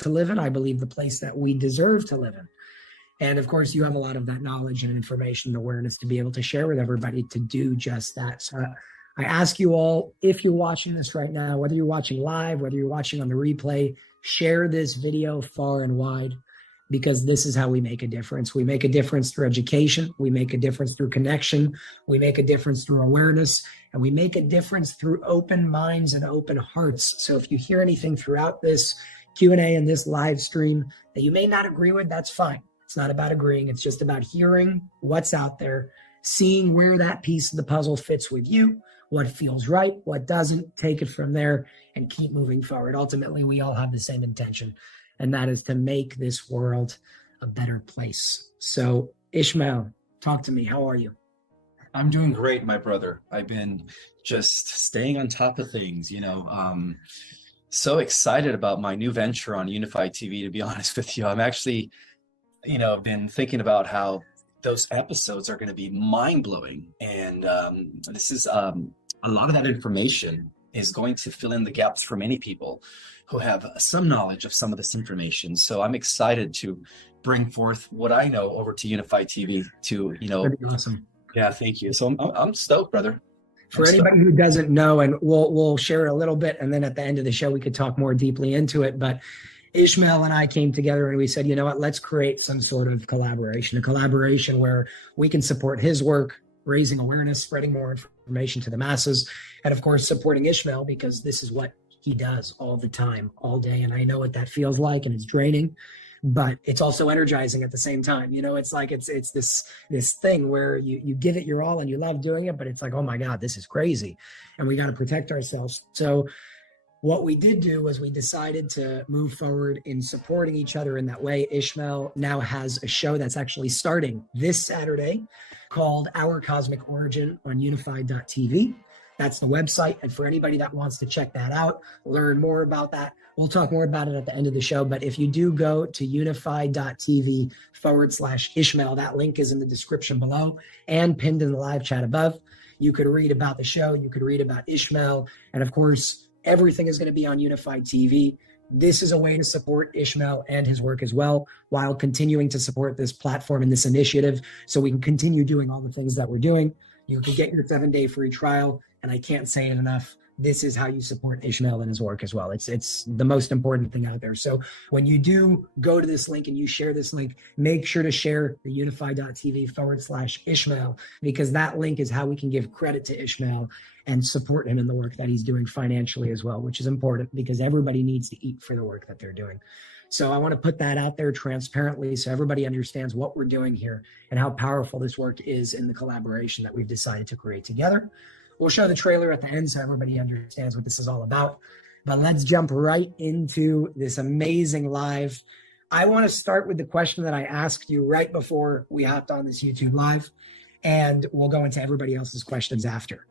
to live in. I believe the place that we deserve to live in. And of course, you have a lot of that knowledge and information and awareness to be able to share with everybody to do just that. So I ask you all, if you're watching this right now, whether you're watching live, whether you're watching on the replay, share this video far and wide, because this is how we make a difference. We make a difference through education. We make a difference through connection. We make a difference through awareness. And we make a difference through open minds and open hearts. So if you hear anything throughout this Q&A and this live stream that you may not agree with, that's fine. It's not about agreeing. It's just about hearing what's out there, seeing where that piece of the puzzle fits with you, what feels right, what doesn't. Take it from there and keep moving forward. Ultimately, we all have the same intention, and that is to make this world a better place. So, Ismael, talk to me. How are you? I'm doing great, my brother. I've been just staying on top of things, so excited about my new venture on Unified TV, to be honest with you. I'm actually been thinking about how those episodes are going to be mind-blowing. And this is a lot of that information is going to fill in the gaps for many people who have some knowledge of some of this information. So I'm excited to bring forth what I know over to Unified TV to, That'd be awesome. Yeah, thank you. So I'm stoked, brother. For anybody who doesn't know, and we'll share a little bit, and then at the end of the show, we could talk more deeply into it. But Ismael and I came together and we said, you know what, let's create some sort of collaboration, a collaboration where we can support his work, raising awareness, spreading more information to the masses, and of course, supporting Ismael, because this is what he does all the time, all day. And I know what that feels like, and it's draining, but it's also energizing at the same time. It's like, it's this thing where you give it your all and you love doing it, but it's like, oh my God, this is crazy. And we got to protect ourselves. So what we did do was we decided to move forward in supporting each other in that way. Ismael now has a show that's actually starting this Saturday called Our Cosmic Origin on unified.tv. That's the website. And for anybody that wants to check that out, learn more about that, we'll talk more about it at the end of the show. But if you do go to unified.tv/Ismael, that link is in the description below and pinned in the live chat above. You could read about the show. You could read about Ismael. And of course, everything is going to be on Unified TV. This is a way to support Ismael and his work as well, while continuing to support this platform and this initiative, so we can continue doing all the things that we're doing. You can get your 7-day free trial, and I can't say it enough. This is how you support Ismael and his work as well. It's the most important thing out there. So when you do go to this link and you share this link, make sure to share the unified.tv/Ismael, because that link is how we can give credit to Ismael and support him in the work that he's doing financially as well, which is important because everybody needs to eat for the work that they're doing. So I want to put that out there transparently so everybody understands what we're doing here and how powerful this work is in the collaboration that we've decided to create together. We'll show the trailer at the end so everybody understands what this is all about. But let's jump right into this amazing live. I want to start with the question that I asked you right before we hopped on this YouTube live, and we'll go into everybody else's questions after.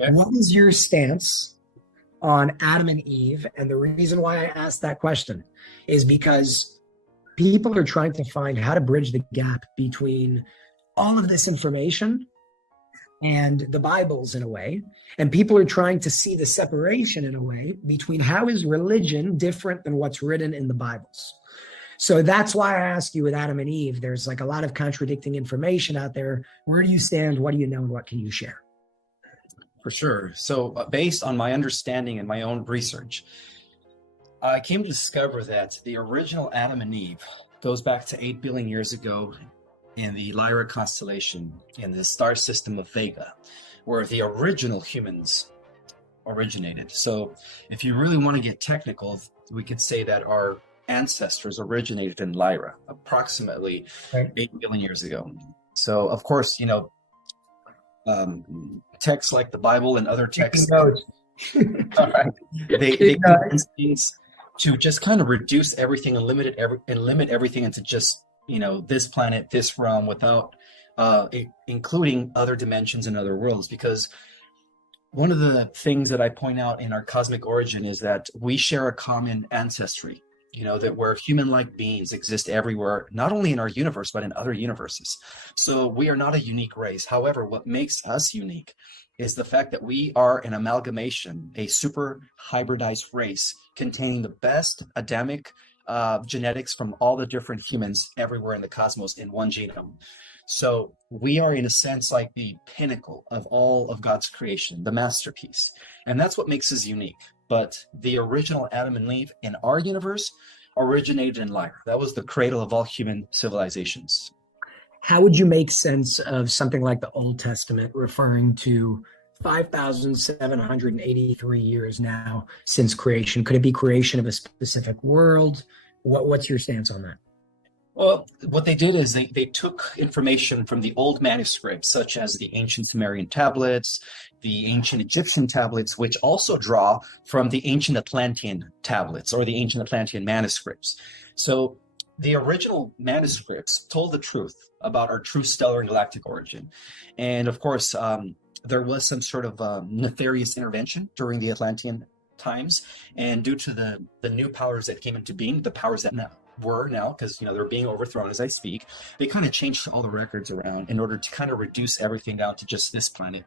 Okay. What is your stance on Adam and Eve? And the reason why I asked that question is because people are trying to find how to bridge the gap between all of this information and the Bibles in a way. And people are trying to see the separation in a way between how is religion different than what's written in the Bibles. So that's why I ask you with Adam and Eve, there's like a lot of contradicting information out there. Where do you stand? What do you know? And what can you share? For sure. So based on my understanding and my own research, I came to discover that the original Adam and Eve goes back to 8 billion years ago in the Lyra constellation in the star system of Vega, where the original humans originated. So if you really want to get technical, we could say that our ancestors originated in Lyra approximately 8 billion years ago. So of course, texts like the Bible and other texts, all right, they convince things to just kind of reduce everything and limit everything into just this planet, this realm, without including other dimensions and other worlds. Because one of the things that I point out in our cosmic origin is that we share a common ancestry. That where human-like beings exist everywhere, not only in our universe, but in other universes. So we are not a unique race. However, what makes us unique is the fact that we are an amalgamation, a super hybridized race containing the best Adamic genetics from all the different humans everywhere in the cosmos in one genome. So we are, in a sense, like the pinnacle of all of God's creation, the masterpiece. And that's what makes us unique. But the original Adam and Eve in our universe originated in Lyra. That was the cradle of all human civilizations. How would you make sense of something like the Old Testament referring to 5,783 years now since creation? Could it be creation of a specific world? What's your stance on that? Well, what they did is they took information from the old manuscripts, such as the ancient Sumerian tablets, the ancient Egyptian tablets, which also draw from the ancient Atlantean tablets or the ancient Atlantean manuscripts. So the original manuscripts told the truth about our true stellar and galactic origin. And of course, there was some sort of nefarious intervention during the Atlantean times. And due to the new powers that came into being, the powers that now, because they're being overthrown as I speak, they kind of changed all the records around in order to kind of reduce everything down to just this planet.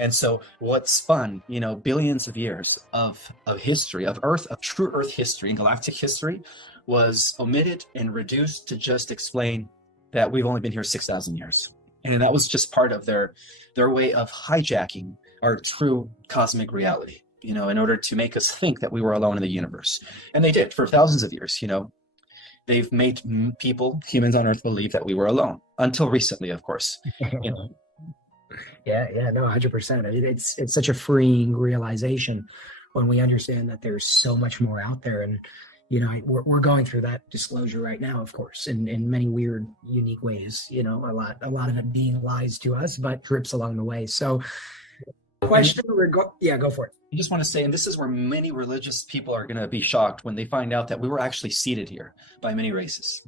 And so what spun billions of years of history, of true Earth history and galactic history, was omitted and reduced to just explain that we've only been here 6,000 years. And that was just part of their way of hijacking our true cosmic reality, in order to make us think that we were alone in the universe. And they did for thousands of years. They've made humans on Earth, believe that we were alone until recently, of course. Yeah, no, 100%. It's such a freeing realization when we understand that there's so much more out there. And we're going through that disclosure right now, of course, in many weird, unique ways. A lot of it being lies to us, but drips along the way. So, go for it. I just want to say, and this is where many religious people are going to be shocked when they find out that we were actually seeded here by many races.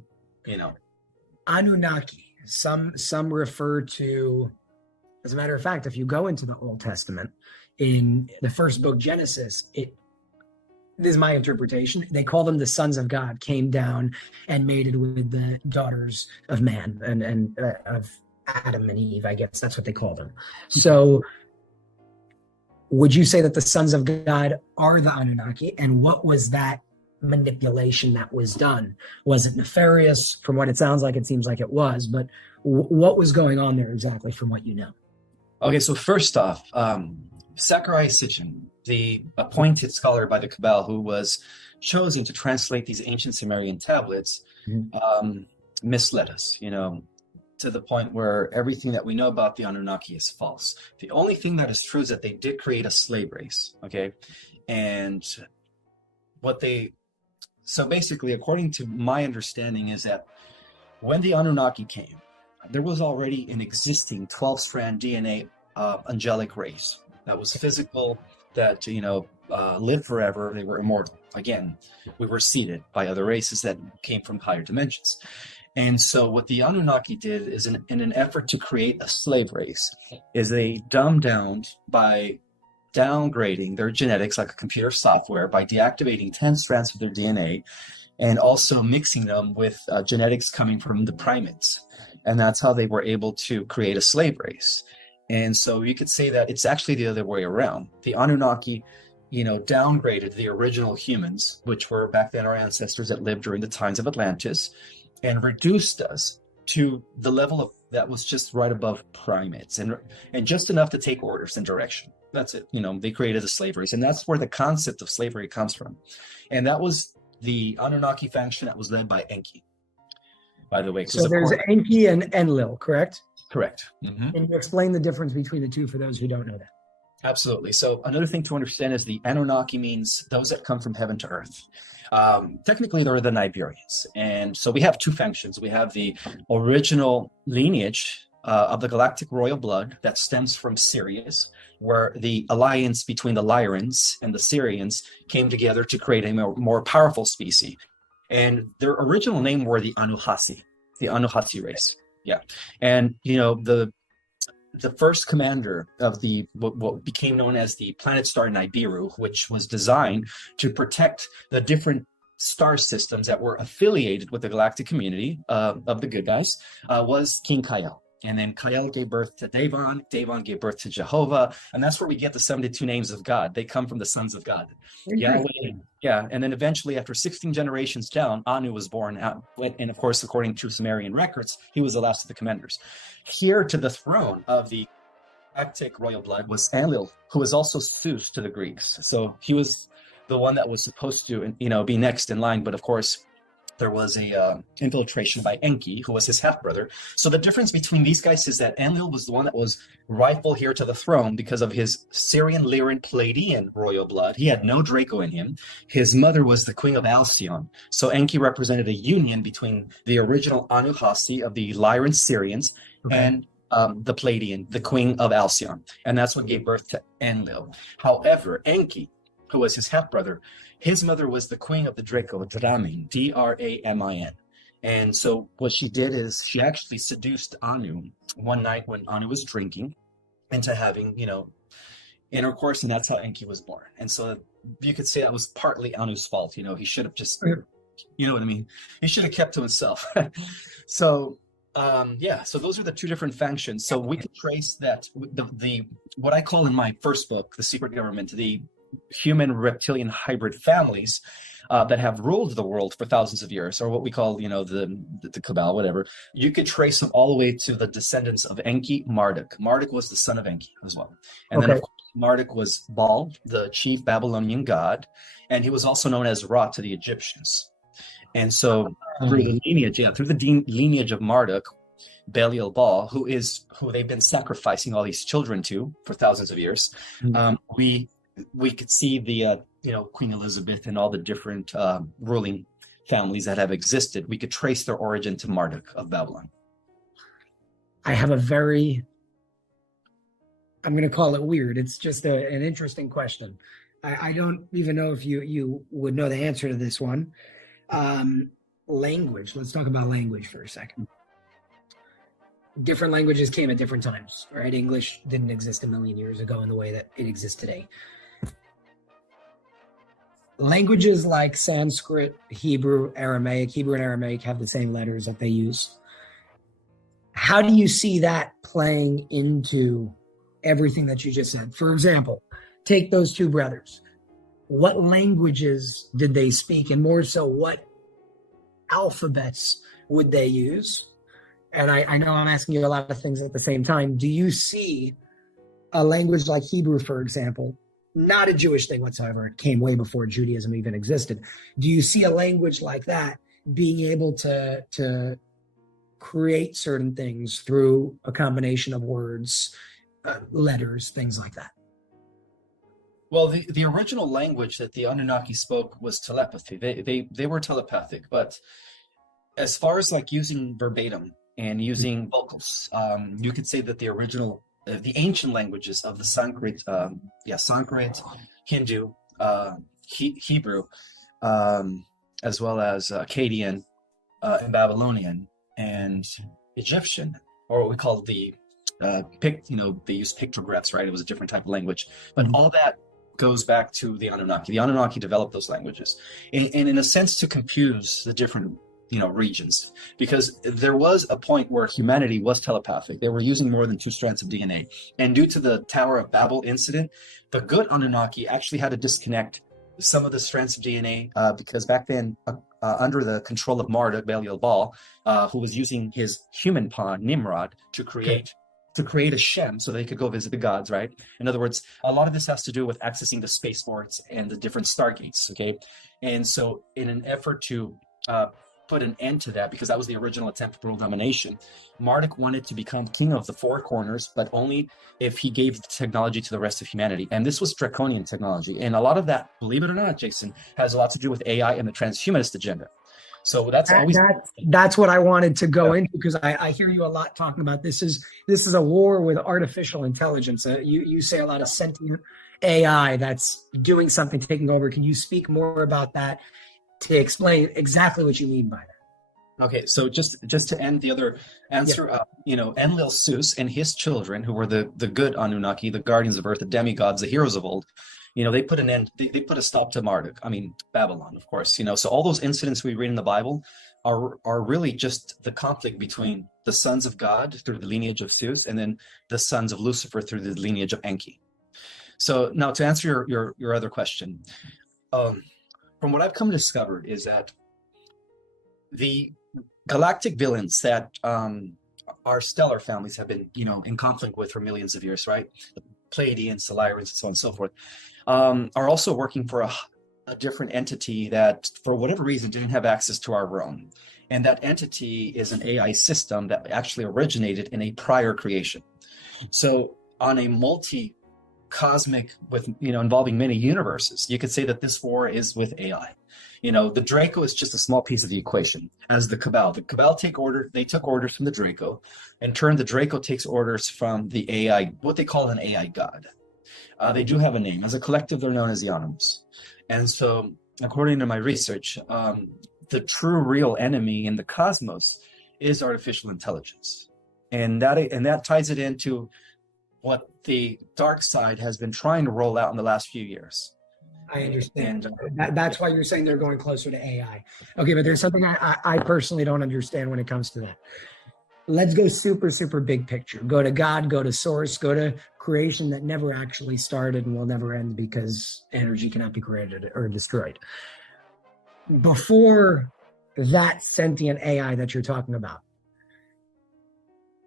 Anunnaki. Some refer to, as a matter of fact, if you go into the Old Testament, in the first book, Genesis, this is my interpretation, they call them the sons of God, came down and mated with the daughters of man and of Adam and Eve, I guess that's what they call them. So would you say that the sons of God are the Anunnaki? And what was that manipulation that was done? Was it nefarious? From what it sounds like, it seems like it was. But what was going on there exactly from what you know? Okay, so first off, Zachariah Sitchin, the appointed scholar by the Cabal who was chosen to translate these ancient Sumerian tablets, misled us, to the point where everything that we know about the Anunnaki is false. The only thing that is true is that they did create a slave race, okay? And so basically, according to my understanding, is that when the Anunnaki came, there was already an existing 12-strand DNA angelic race that was physical, that, lived forever. They were immortal. Again, we were seeded by other races that came from higher dimensions. And so what the Anunnaki did is in an effort to create a slave race, is they dumbed down by downgrading their genetics like a computer software by deactivating 10 strands of their DNA and also mixing them with genetics coming from the primates. And that's how they were able to create a slave race. And so you could say that it's actually the other way around. The Anunnaki, downgraded the original humans, which were back then our ancestors that lived during the times of Atlantis, and reduced us to the level of that was just right above primates and just enough to take orders and direction. That's it. They created the slave race, and that's where the concept of slavery comes from. And that was the Anunnaki faction that was led by Enki, by the way. So there's Enki and Enlil, correct? Correct. Mm-hmm. Can you explain the difference between the two for those who don't know that? Absolutely. So another thing to understand is the Anunnaki means those that come from heaven to earth. Technically, they're the Nibirians. And so we have two factions. We have the original lineage of the galactic royal blood that stems from Sirius, where the alliance between the Lyrans and the Syrians came together to create a more powerful species. And their original name were the Anuhasi race. Yeah. And, the first commander of what became known as the planet star Nibiru, which was designed to protect the different star systems that were affiliated with the galactic community of the good guys, was King Kyle. And then Kael gave birth to Davan. Davan gave birth to Jehovah. And that's where we get the 72 names of God. They come from the sons of God. Yahweh. Yeah. And then eventually, after 16 generations down, Anu was born. And of course, according to Sumerian records, he was the last of the commanders. Here to the throne of the Actic royal blood was Enlil, who was also Zeus to the Greeks. So he was the one that was supposed to, be next in line. But of course, there was a infiltration by Enki, who was his half-brother. So the difference between these guys is that Enlil was the one that was rightful here to the throne because of his Syrian, Lyrian, Palladian royal blood. He had no Draco in him. His mother was the queen of Alcyon. So Enki represented a union between the original Anuhasi of the Lyran Syrians and the Palladian, the queen of Alcyon. And that's what gave birth to Enlil. However, Enki, who was his half-brother, his mother was the queen of the Draco, Dramin, Dramin. And so what she did is she actually seduced Anu one night when Anu was drinking into having, intercourse, and that's how Enki was born. And so you could say that was partly Anu's fault. He should have just, you know what I mean? He should have kept to himself. So those are the two different functions. So we can trace that the what I call in my first book, The Secret Government, the human reptilian hybrid families that have ruled the world for thousands of years, or what we call, the Cabal, whatever. You could trace them all the way to the descendants of Enki, Marduk. Marduk was the son of Enki as well. And then, of course, Marduk was Baal, the chief Babylonian god, and he was also known as Ra to the Egyptians. And so through the lineage of Marduk, Belial Baal, who they've been sacrificing all these children to for thousands of years, we could see the Queen Elizabeth and all the different ruling families that have existed. We could trace their origin to Marduk of Babylon. I have I'm going to call it weird. It's just an interesting question. I don't even know if you would know the answer to this one. Language. Let's talk about language for a second. Different languages came at different times, right? English didn't exist a million years ago in the way that it exists today. Languages like Sanskrit, Hebrew, Aramaic. Hebrew and Aramaic have the same letters that they use. How do you see that playing into everything that you just said? For example, take those two brothers. What languages did they speak? And more so, what alphabets would they use? And I know I'm asking you a lot of things at the same time. Do you see a language like Hebrew, for example, not a Jewish thing whatsoever, it came way before Judaism even existed. Do you see a language like that being able to create certain things through a combination of words, letters, things like that? Well, the original language that the Anunnaki spoke was telepathy. They were telepathic, but as far as like using verbatim and using vocals, you could say that the original the ancient languages of the Sanskrit, Hindu, Hebrew, as well as Akkadian and Babylonian and Egyptian, or what we call they use pictographs, right? It was a different type of language, but all that goes back to the Anunnaki. The Anunnaki developed those languages, and in a sense to confuse the different regions, because there was a point where humanity was telepathic. They were using more than 2 strands of DNA. And due to the Tower of Babel incident, the good Anunnaki actually had to disconnect some of the strands of DNA because back then, under the control of Marduk, Belial Baal, who was using his human pawn, Nimrod, to create a Shem so they could go visit the gods, right? In other words, a lot of this has to do with accessing the spaceports and the different stargates, okay? And so in an effort to put an end to that, because that was the original attempt at world domination, Marduk wanted to become king of the 4 corners, but only if he gave the technology to the rest of humanity. And this was draconian technology. And a lot of that, believe it or not, Jason, has a lot to do with AI and the transhumanist agenda. So that's what I wanted to go into, because I hear you a lot talking about this is a war with artificial intelligence. You say a lot of sentient AI that's doing something, taking over. Can you speak more about that to explain exactly what you mean by that? Okay, so just to end the other answer, Enlil Zeus and his children, who were the good Anunnaki, the guardians of Earth, the demigods, the heroes of old, they put an end, they put a stop to Marduk. Babylon, of course. So all those incidents we read in the Bible, are really just the conflict between the sons of God through the lineage of Zeus and then the sons of Lucifer through the lineage of Enki. So now to answer your other question, from what I've come to discover is that the galactic villains that our stellar families have been, in conflict with for millions of years, right? The Pleiadians, the Lyrians, and so on and so forth, are also working for a different entity that, for whatever reason, didn't have access to our realm. And that entity is an AI system that actually originated in a prior creation. So on a multi-cosmic with, involving many universes, you could say that this war is with AI. The Draco is just a small piece of the equation, as the Cabal. The Cabal took orders from the Draco. In turn, the Draco takes orders from the AI, what they call an AI god. They do have a name. As a collective, they're known as the Animals. And so, according to my research, the true real enemy in the cosmos is artificial intelligence. And that ties it into what the dark side has been trying to roll out in the last few years. I understand. That's why you're saying they're going closer to AI. Okay, but there's something I personally don't understand when it comes to that. Let's go super, super big picture. Go to God, go to source, go to creation that never actually started and will never end because energy cannot be created or destroyed. Before that sentient AI that you're talking about,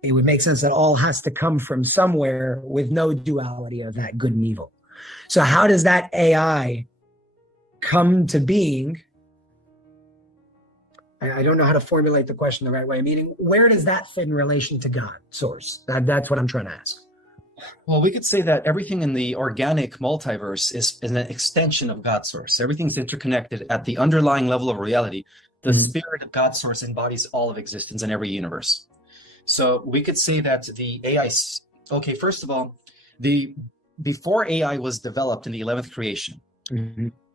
it would make sense that all has to come from somewhere with no duality of that good and evil. So how does that AI come to being? I don't know how to formulate the question the right way. Meaning, where does that fit in relation to God, source? That's what I'm trying to ask. Well, we could say that everything in the organic multiverse is an extension of God's source. Everything's interconnected at the underlying level of reality. The spirit of God's source embodies all of existence in every universe. So we could say that the AI, okay, first of all, before AI was developed in the 11th creation,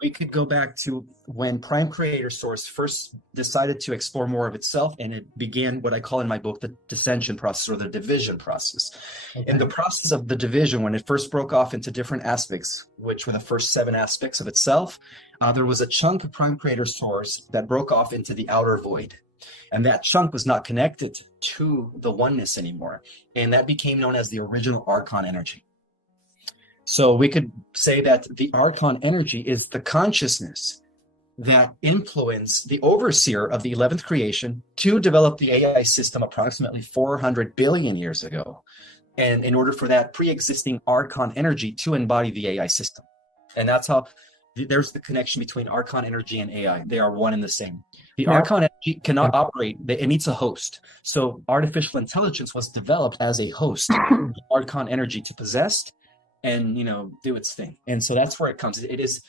we could go back to when Prime Creator Source first decided to explore more of itself, and it began what I call in my book the dissension process, or the division process. Okay. In the process of the division, when it first broke off into different aspects, which were the first 7 aspects of itself, there was a chunk of Prime Creator Source that broke off into the outer void. And that chunk was not connected to the oneness anymore. And that became known as the original Archon energy. So we could say that the Archon energy is the consciousness that influenced the overseer of the 11th creation to develop the AI system approximately 400 billion years ago. And in order for that pre-existing Archon energy to embody the AI system. And that's how there's the connection between Archon energy and AI. They are one and the same. The Archon energy cannot operate. It needs a host. So artificial intelligence was developed as a host, Archon energy to possess and do its thing. And so that's where it comes. It is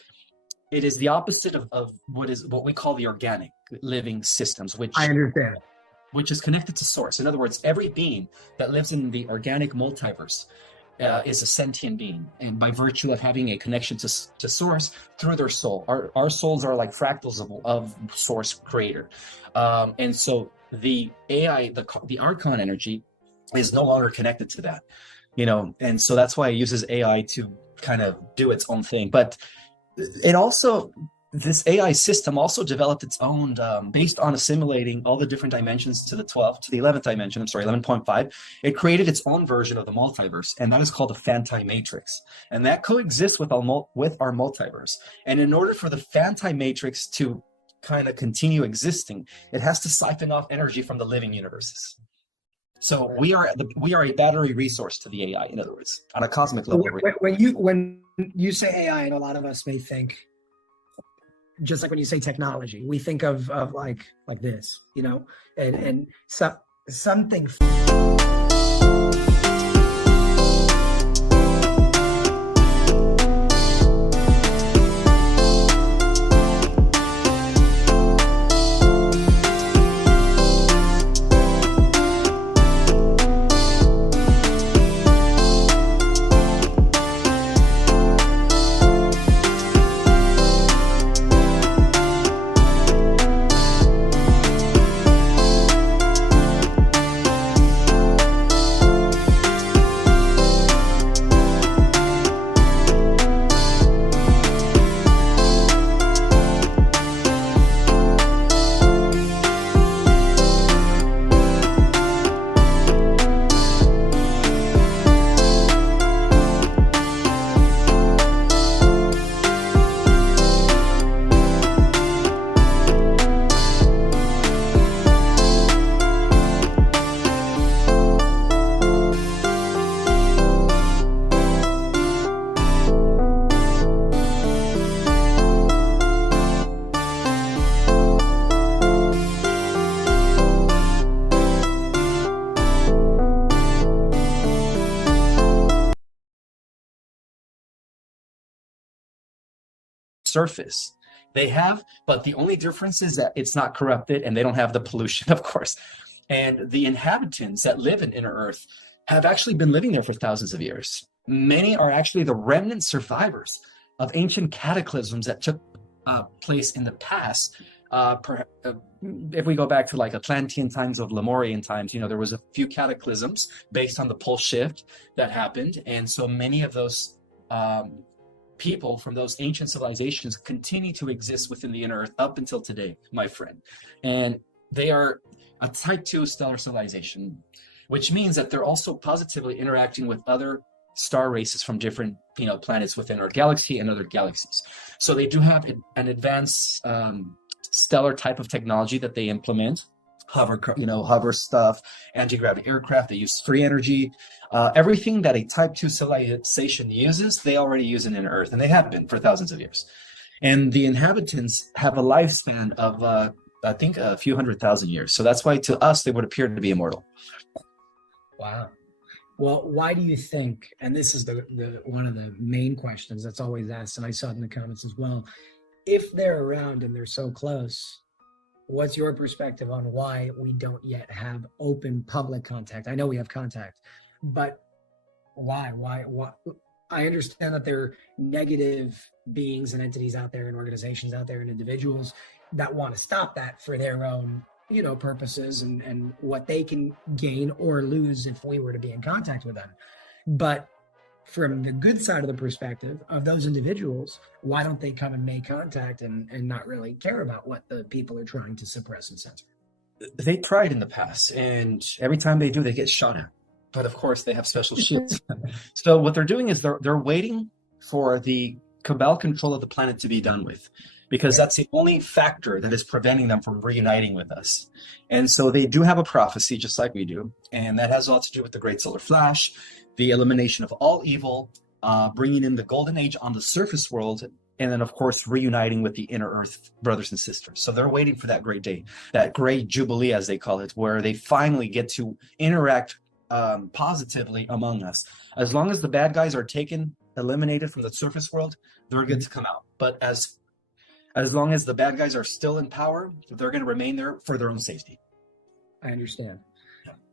the opposite of what we call the organic living systems, which I understand, which is connected to source. In other words, every being that lives in the organic multiverse is a sentient being, and by virtue of having a connection to source through their soul. Our souls are like fractals of source creator, and so the AI, the Archon energy, is no longer connected to that. And so that's why it uses AI to kind of do its own thing. But this AI system also developed its own, based on assimilating all the different dimensions to the 11th dimension, 11.5. It created its own version of the multiverse, and that is called the Fanti Matrix. And that coexists with our multiverse. And in order for the Fanti Matrix to kind of continue existing, it has to siphon off energy from the living universes. So we are a battery resource to the AI, in other words, on a cosmic level. When you say AI, and a lot of us may think, just like when you say technology, we think of like this, and something. surface. They have, but the only difference is that it's not corrupted and they don't have the pollution, of course. And the inhabitants that live in inner Earth have actually been living there for thousands of years. Many are actually the remnant survivors of ancient cataclysms that took place in the past. If we go back to like Atlantean times of Lemurian times, there was a few cataclysms based on the pole shift that happened. And so many of those people from those ancient civilizations continue to exist within the inner Earth up until today, my friend. And they are a type 2 stellar civilization, which means that they're also positively interacting with other star races from different planets within our galaxy and other galaxies. So they do have an advanced stellar type of technology that they implement. Hover stuff, anti-gravity aircraft. They use free energy. Everything that a type 2 civilization uses, they already use in inner Earth, and they have been for thousands of years. And the inhabitants have a lifespan of, I think, a few 100,000 years. So that's why to us, they would appear to be immortal. Wow. Well, why do you think, and this is the one of the main questions that's always asked, and I saw it in the comments as well, if they're around and they're so close, what's your perspective on why we don't yet have open public contact? I know we have contact, but why? I understand that there are negative beings and entities out there and organizations out there and individuals that want to stop that for their own, purposes and what they can gain or lose if we were to be in contact with them. But from the good side of the perspective of those individuals, why don't they come and make contact and not really care about what the people are trying to suppress and censor? They tried in the past, and every time they do, they get shot at. But of course, they have special shields. So what they're doing is they're waiting for the cabal control of the planet to be done with, because that's the only factor that is preventing them from reuniting with us. And so they do have a prophecy, just like we do, and that has a lot to do with the Great Solar Flash, the elimination of all evil, bringing in the golden age on the surface world, and then, of course, reuniting with the inner Earth brothers and sisters. So they're waiting for that great day, that great jubilee, as they call it, where they finally get to interact positively among us. As long as the bad guys are eliminated from the surface world, they're good to come out. But as long as the bad guys are still in power, they're going to remain there for their own safety. I understand.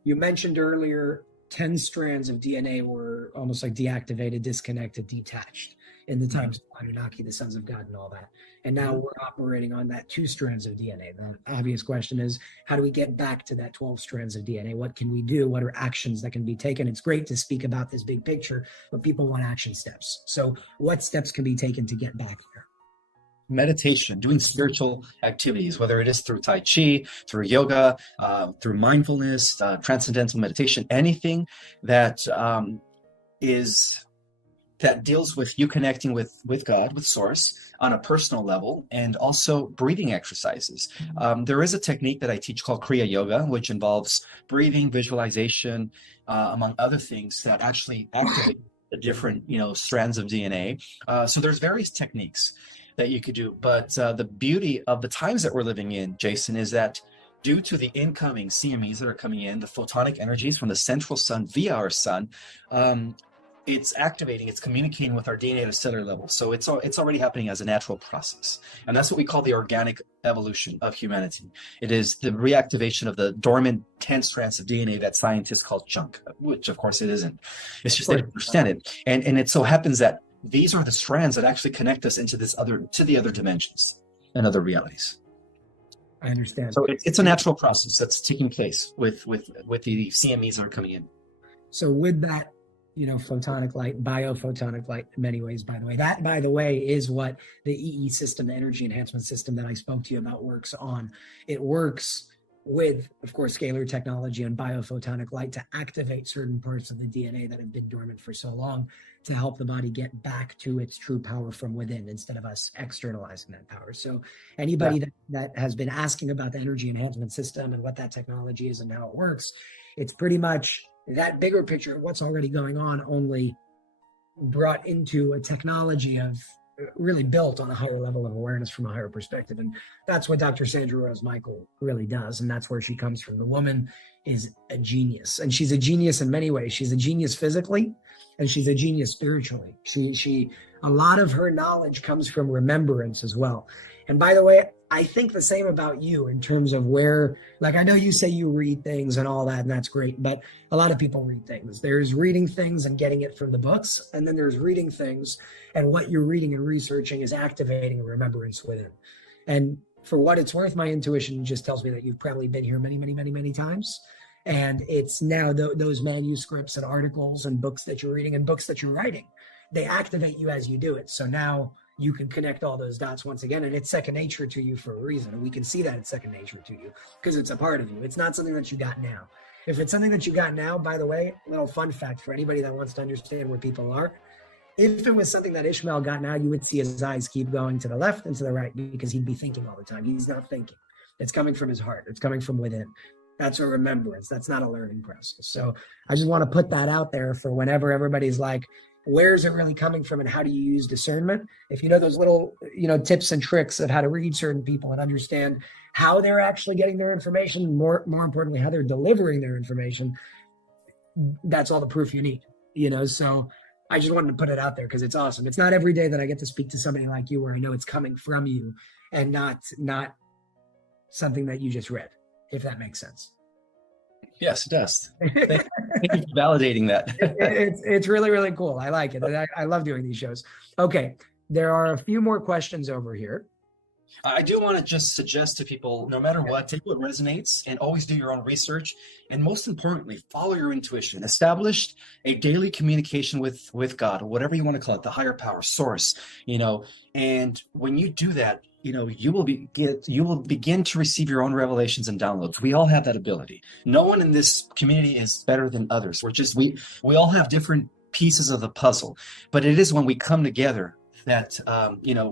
You mentioned earlier 10 strands of DNA were almost like deactivated, disconnected, detached in the times of Anunnaki, the sons of God and all that. And now we're operating on that 2 strands of DNA. The obvious question is, how do we get back to that 12 strands of DNA? What can we do? What are actions that can be taken? It's great to speak about this big picture, but people want action steps. So what steps can be taken to get back there? Meditation, doing spiritual activities, whether it is through Tai Chi, through yoga, through mindfulness, transcendental meditation, anything that deals with you connecting with God, with Source on a personal level, and also breathing exercises. There is a technique that I teach called Kriya Yoga, which involves breathing, visualization, among other things that actually activate the different strands of DNA. So there's various techniques that you could do. But the beauty of the times that we're living in, Jason, is that due to the incoming CMEs that are coming in, the photonic energies from the central sun via our sun, it's activating, it's communicating with our DNA at a cellular level. So it's already happening as a natural process. And that's what we call the organic evolution of humanity. It is the reactivation of the dormant 10 strands of DNA that scientists call junk, which of course it isn't. It's just they don't understand it. And it so happens that these are the strands that actually connect us into the other dimensions and other realities. I understand. So it's a natural process that's taking place with the CMEs that are coming in. So with that, photonic light, biophotonic light in many ways, by the way, that, by the way, is what the EE system, the energy enhancement system that I spoke to you about, works on. It works with, of course, scalar technology and biophotonic light to activate certain parts of the DNA that have been dormant for so long, to help the body get back to its true power from within instead of us externalizing that power. So anybody that has been asking about the energy enhancement system and what that technology is and how it works, it's pretty much that bigger picture of what's already going on, only brought into a technology of really built on a higher level of awareness from a higher perspective. And that's what Dr. Sandra Rose Michael really does. And that's where she comes from. The woman is a genius, and she's a genius in many ways. She's a genius physically, and she's a genius spiritually. She a lot of her knowledge comes from remembrance as well. And by the way, I think the same about you in terms of where, like, I know you say you read things and all that, and that's great, but a lot of people read things. There's reading things and getting it from the books, and then there's reading things, and what you're reading and researching is activating remembrance within. And for what it's worth, my intuition just tells me that you've probably been here many, many, many, many times. And it's now those manuscripts and articles and books that you're reading and books that you're writing, they activate you as you do it. So now you can connect all those dots once again, and it's second nature to you for a reason. And we can see that it's second nature to you because it's a part of you. It's not something that you got now. If it's something that you got now, by the way, a little fun fact for anybody that wants to understand where people are. If it was something that Ishmael got now, you would see his eyes keep going to the left and to the right because he'd be thinking all the time. He's not thinking. It's coming from his heart. It's coming from within. That's a remembrance. That's not a learning process. So I just want to put that out there for whenever everybody's like, where's it really coming from and how do you use discernment? If you know those little, tips and tricks of how to read certain people and understand how they're actually getting their information, more importantly, how they're delivering their information, that's all the proof you need, So I just wanted to put it out there because it's awesome. It's not every day that I get to speak to somebody like you where I know it's coming from you and not something that you just read, if that makes sense. Yes, it does. Thank you for validating that. It's really, really cool. I like it. I love doing these shows. Okay. There are a few more questions over here. I do want to just suggest to people, no matter what, take what resonates and always do your own research. And most importantly, follow your intuition. Establish a daily communication with God, or whatever you want to call it, the higher power, source, and when you do that, you will begin to receive your own revelations and downloads. We all have that ability. No one in this community is better than others. We all have different pieces of the puzzle, but it is when we come together that,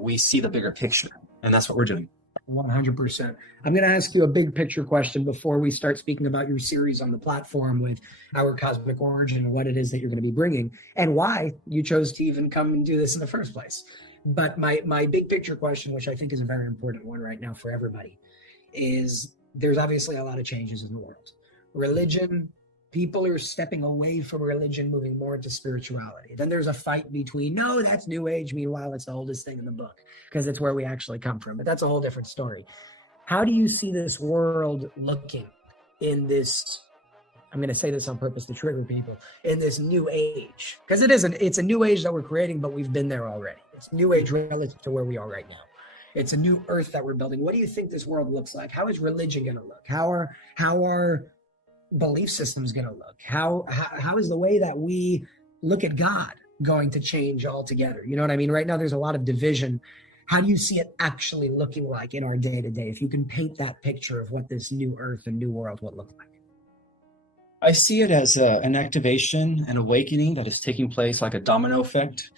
we see the bigger picture. And that's what we're doing. 100%. I'm going to ask you a big picture question before we start speaking about your series on the platform with Our Cosmic Origin, what it is that you're going to be bringing, and why you chose to even come and do this in the first place. But my big picture question, which I think is a very important one right now for everybody, is there's obviously a lot of changes in the world. Religion, people are stepping away from religion, moving more into spirituality. Then there's a fight between, no, that's New Age. Meanwhile, it's the oldest thing in the book because it's where we actually come from. But that's a whole different story. How do you see this world looking in this, I'm going to say this on purpose to trigger people, in this new age? Because it's a new age that we're creating, but we've been there already. It's new age relative to where we are right now. It's a new earth that we're building. What do you think this world looks like? How is religion going to look? How are belief systems going to look? How is the way that we look at God going to change altogether? You know what I mean? Right now, there's a lot of division. How do you see it actually looking like in our day to day? If you can paint that picture of what this new earth and new world would look like. I see it as an activation, an awakening that is taking place like a domino effect,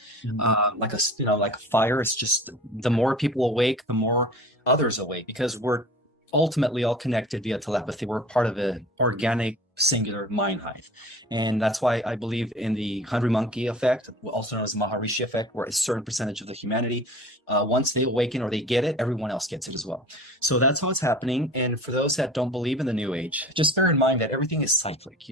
like a fire. It's just the more people awake, the more others awake, because we're ultimately all connected via telepathy. We're part of an organic singular mind hive. And that's why I believe in the hungry monkey effect, also known as the Maharishi effect, where a certain percentage of the humanity, once they awaken or they get it, everyone else gets it as well. So that's how it's happening. And for those that don't believe in the new age, just bear in mind that everything is cyclic.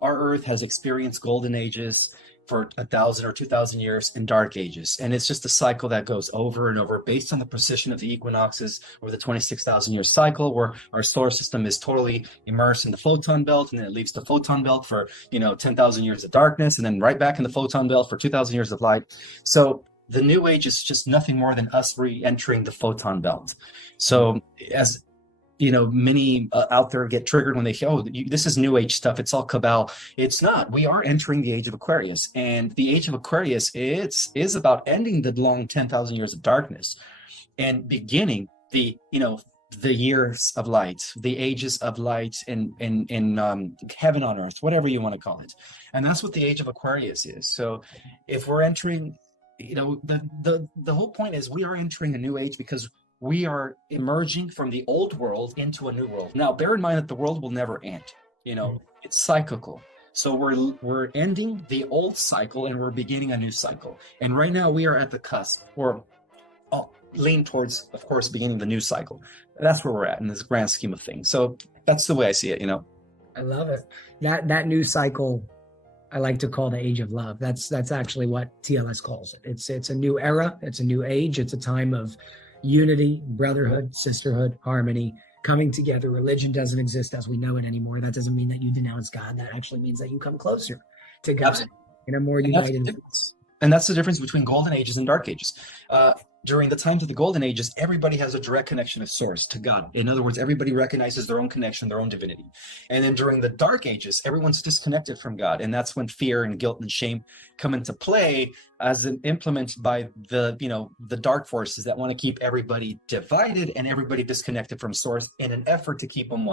Our earth has experienced golden ages for 1,000 or 2,000 years in dark ages. And it's just a cycle that goes over and over based on the precision of the equinoxes or the 26,000 year cycle, where our solar system is totally immersed in the photon belt, and then it leaves the photon belt for, 10,000 years of darkness, and then right back in the photon belt for 2,000 years of light. So the new age is just nothing more than us re-entering the photon belt. So as many out there get triggered when they say, this is new age stuff, it's all cabal. It's not. We are entering the age of Aquarius, and the age of Aquarius is about ending the long 10,000 years of darkness and beginning the years of light, the ages of light in heaven on earth, whatever you want to call it. And that's what the age of Aquarius is. So if we're entering, the whole point is we are entering a new age because we are emerging from the old world into a new world. Now, bear in mind that the world will never end. It's cyclical. So we're ending the old cycle and we're beginning a new cycle. And right now we are at the cusp, or lean towards, of course, beginning the new cycle. That's where we're at in this grand scheme of things. So that's the way I see it. I love it. That new cycle I like to call the age of love. That's actually what TLS calls it. It's a new era. It's a new age. It's a time of unity, brotherhood, sisterhood, harmony, coming together. Religion doesn't exist as we know it anymore. That doesn't mean that you denounce God. That actually means that you come closer to God. Absolutely. In a more united. And that's the difference between golden ages and dark ages. During the times of the golden ages, everybody has a direct connection of source to God. In other words, everybody recognizes their own connection, their own divinity. And then during the dark ages, everyone's disconnected from God. And that's when fear and guilt and shame come into play as an implement by the dark forces that want to keep everybody divided and everybody disconnected from source in an effort to keep them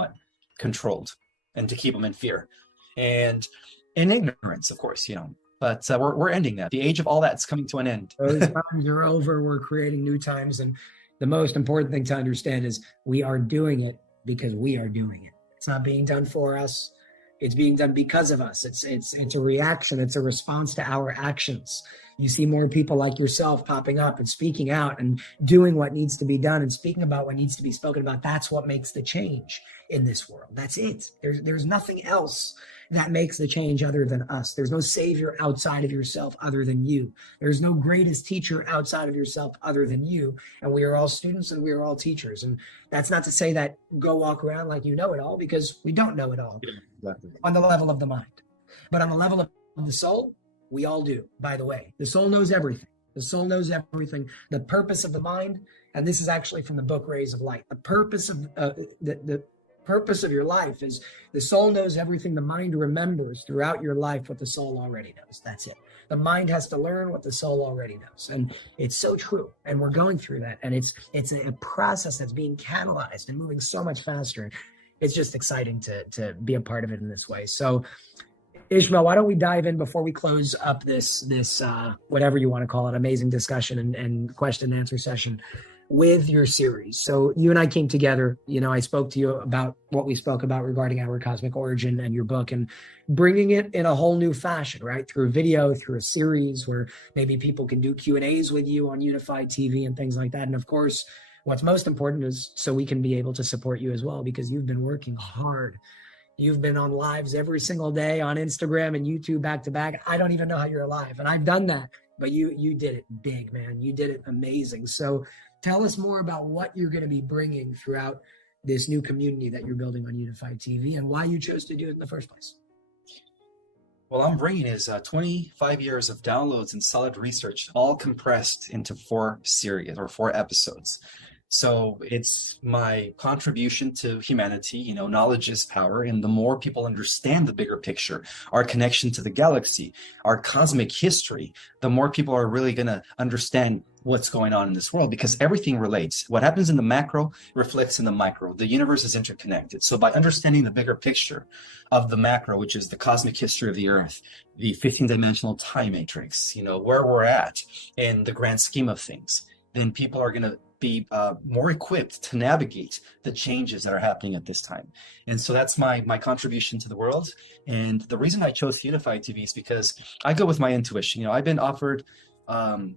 controlled, and to keep them in fear and in ignorance, of course, But we're ending that. The age of all that's coming to an end. Those times are over. We're creating new times. And the most important thing to understand is we are doing it because we are doing it. It's not being done for us. It's being done because of us. It's a reaction. It's a response to our actions. You see more people like yourself popping up and speaking out and doing what needs to be done and speaking about what needs to be spoken about. That's what makes the change in this world. That's it. There's nothing else that makes the change other than us. There's no savior outside of yourself other than you. There's no greatest teacher outside of yourself other than you. And we are all students and we are all teachers. And that's not to say that go walk around like you know it all, because we don't know it all. Exactly. On the level of the mind. But on the level of the soul, we all do, by the way. The soul knows everything. The soul knows everything. The purpose of the mind, and this is actually from the book Rays of Light. The purpose of the purpose of your life is the soul knows everything. The mind remembers throughout your life what the soul already knows. That's it. The mind has to learn what the soul already knows. And it's so true. And we're going through that. And it's a process that's being catalyzed and moving so much faster. It's just exciting to be a part of it in this way. So Ismael, why don't we dive in before we close up this whatever you want to call it, amazing discussion and question and answer session with your series. So you and I came together, I spoke to you about what we spoke about regarding our cosmic origin and your book, and bringing it in a whole new fashion, right? Through a video, through a series where maybe people can do Q&As with you on Unified TV and things like that. And of course, what's most important is so we can be able to support you as well, because you've been working hard. You've been on lives every single day on Instagram and YouTube back to back. I don't even know how you're alive. And I've done that, but you did it big, man. You did it amazing. So tell us more about what you're going to be bringing throughout this new community that you're building on Unified TV and why you chose to do it in the first place. Well, I'm bringing is 25 years of downloads and solid research, all compressed into 4 series or 4 episodes. So it's my contribution to humanity. Knowledge is power. And the more people understand the bigger picture, our connection to the galaxy, our cosmic history, the more people are really going to understand what's going on in this world, because everything relates. What happens in the macro reflects in the micro. The universe is interconnected. So by understanding the bigger picture of the macro, which is the cosmic history of the Earth, the 15-dimensional time matrix, where we're at in the grand scheme of things, then people are going to be more equipped to navigate the changes that are happening at this time. And so that's my contribution to the world. And the reason I chose Unified TV is because I go with my intuition. I've been offered an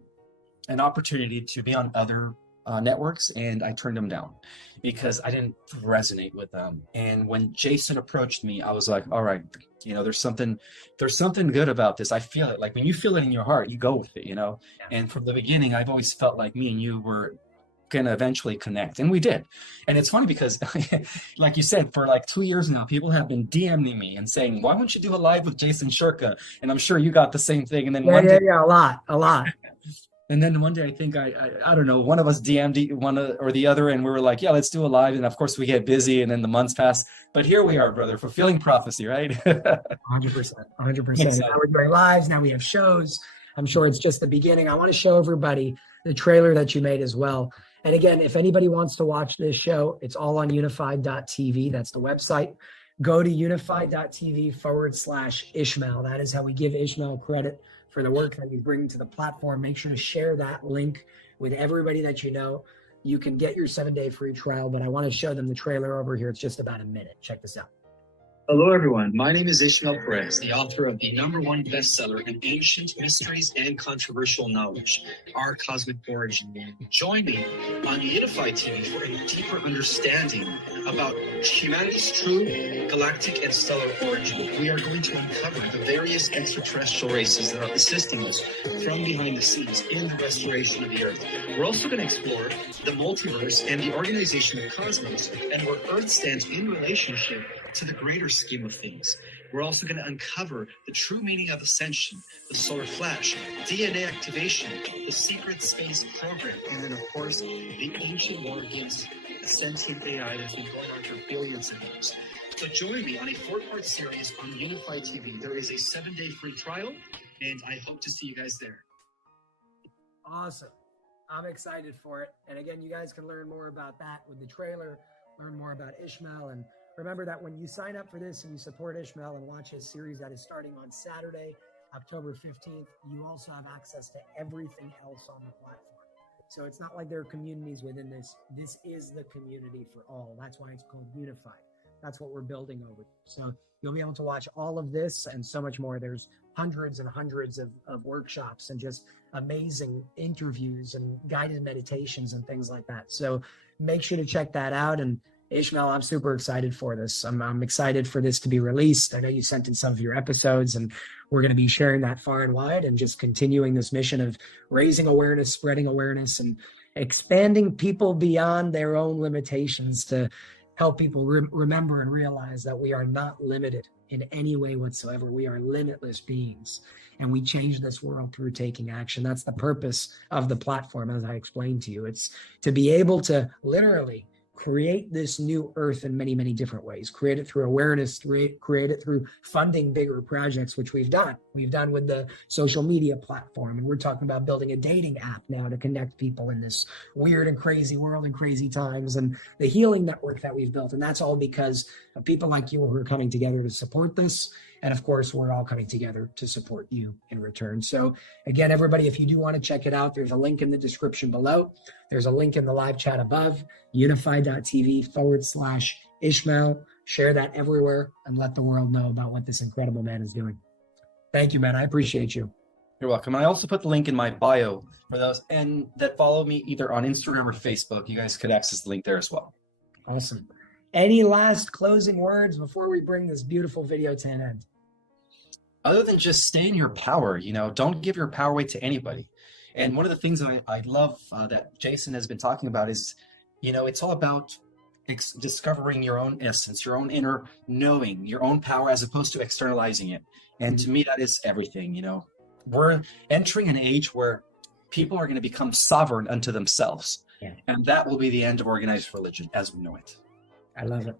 opportunity to be on other networks, and I turned them down because I didn't resonate with them. And when Jason approached me, I was like, all right, there's something good about this. I feel it. Like when you feel it in your heart, you go with it, Yeah. And from the beginning, I've always felt like me and you were going to eventually connect, and we did. And it's funny because like you said, for like 2 years now, people have been DMing me and saying, why won't you do a live with Jason Shurka? And I'm sure you got the same thing. And then one day, a lot. And then one day, I think I don't know, one of us DM'd one or the other, and we were like, yeah, let's do a live. And of course we get busy, and then the months pass, but here we are, brother, fulfilling prophecy, right? 100%. Now we're doing lives. Now we have shows. I'm sure it's just the beginning. I want to show everybody the trailer that you made as well. And again, if anybody wants to watch this show, it's all on unified.tv. That's the website. Go to unified.tv/Ishmael. That is how we give Ishmael credit for the work that we bring to the platform. Make sure to share that link with everybody that you know. You can get your 7-day free trial, but I want to show them the trailer over here. It's just about a minute. Check this out. Hello, everyone. My name is Ismael Perez, the author of the #1 bestseller in Ancient Mysteries and Controversial Knowledge, Our Cosmic Origin. Join me on Unified TV for a deeper understanding about humanity's true galactic and stellar origin. We are going to uncover the various extraterrestrial races that are assisting us from behind the scenes in the restoration of the Earth. We're also going to explore the multiverse and the organization of cosmos and where Earth stands in relationship to the greater scheme of things. We're also going to uncover the true meaning of ascension, the solar flash, DNA activation, the secret space program, and then, of course, the ancient war against a sentient AI that's been going on for billions of years. So join me on a 4-part series on Unified TV. There is a 7-day free trial, and I hope to see you guys there. Awesome. I'm excited for it. And again, you guys can learn more about that with the trailer, learn more about Ishmael. And remember that when you sign up for this and you support Ishmael and watch his series that is starting on Saturday, October 15th, you also have access to everything else on the platform. So it's not like there are communities within this. This is the community for all. That's why it's called Unified. That's what we're building over. So you'll be able to watch all of this and so much more. There's hundreds and hundreds of workshops and just amazing interviews and guided meditations and things like that. So make sure to check that out. And Ishmael, I'm super excited for this. I'm excited for this to be released. I know you sent in some of your episodes, and we're going to be sharing that far and wide and just continuing this mission of raising awareness, spreading awareness, and expanding people beyond their own limitations to help people remember and realize that we are not limited in any way whatsoever. We are limitless beings, and we change this world through taking action. That's the purpose of the platform, as I explained to you. It's to be able to literally create this new earth in many, many different ways. Create it through awareness, create it through funding bigger projects, which we've done. We've done with the social media platform. And we're talking about building a dating app now to connect people in this weird and crazy world and crazy times, and the healing network that we've built. And that's all because of people like you who are coming together to support this. And of course, we're all coming together to support you in return. So again, everybody, if you do want to check it out, there's a link in the description below. There's a link in the live chat above, unified.tv/Ishmael. Share that everywhere and let the world know about what this incredible man is doing. Thank you, man. I appreciate you. You're welcome. I also put the link in my bio for those and that follow me either on Instagram or Facebook. You guys could access the link there as well. Awesome. Any last closing words before we bring this beautiful video to an end? Other than just stay in your power, don't give your power away to anybody. And one of the things I love that Jason has been talking about is, it's all about discovering your own essence, your own inner knowing, your own power, as opposed to externalizing it. And to me, that is everything. We're entering an age where people are going to become sovereign unto themselves. Yeah. And that will be the end of organized religion as we know it. I love it.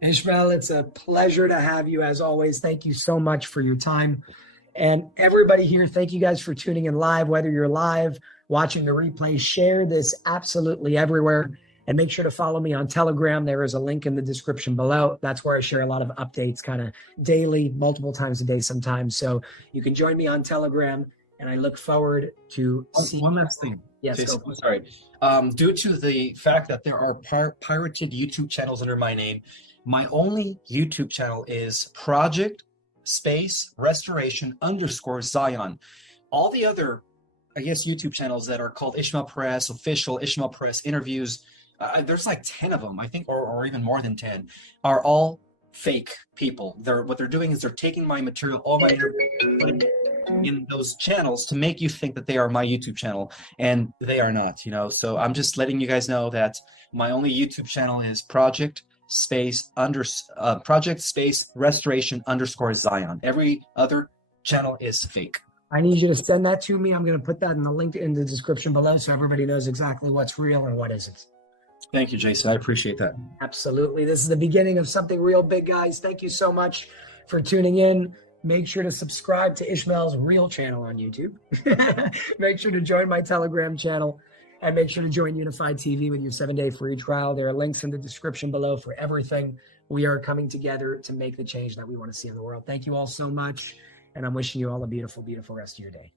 Ishmael, it's a pleasure to have you as always. Thank you so much for your time. And everybody here, thank you guys for tuning in live, whether you're live, watching the replay, share this absolutely everywhere. And make sure to follow me on Telegram. There is a link in the description below. That's where I share a lot of updates kind of daily, multiple times a day sometimes. So you can join me on Telegram, and I look forward to seeing. One last thing. Yes, Jason, sorry. Due to the fact that there are pirated YouTube channels under my name, my only YouTube channel is Project Space Restoration _Zion. All the other, YouTube channels that are called Ismael Perez Official, Ismael Perez Interviews, there's like 10 of them, I think, or even more than 10, are all fake people. What they're doing is they're taking my material, all my interviews, putting it in those channels to make you think that they are my YouTube channel, and they are not. So I'm just letting you guys know that my only YouTube channel is Project Space Restoration _Zion. Every other channel is fake. I need you to send that to me. I'm going to put that in the link in the description below so everybody knows exactly what's real and what isn't. Thank you, Jason. I appreciate that. Absolutely. This is the beginning of something real big, guys. Thank you so much for tuning in. Make sure to subscribe to Ishmael's real channel on YouTube. Make sure to join my Telegram channel, and make sure to join Unified TV with your 7-day free trial. There are links in the description below for everything. We are coming together to make the change that we want to see in the world. Thank you all so much, and I'm wishing you all a beautiful, beautiful rest of your day.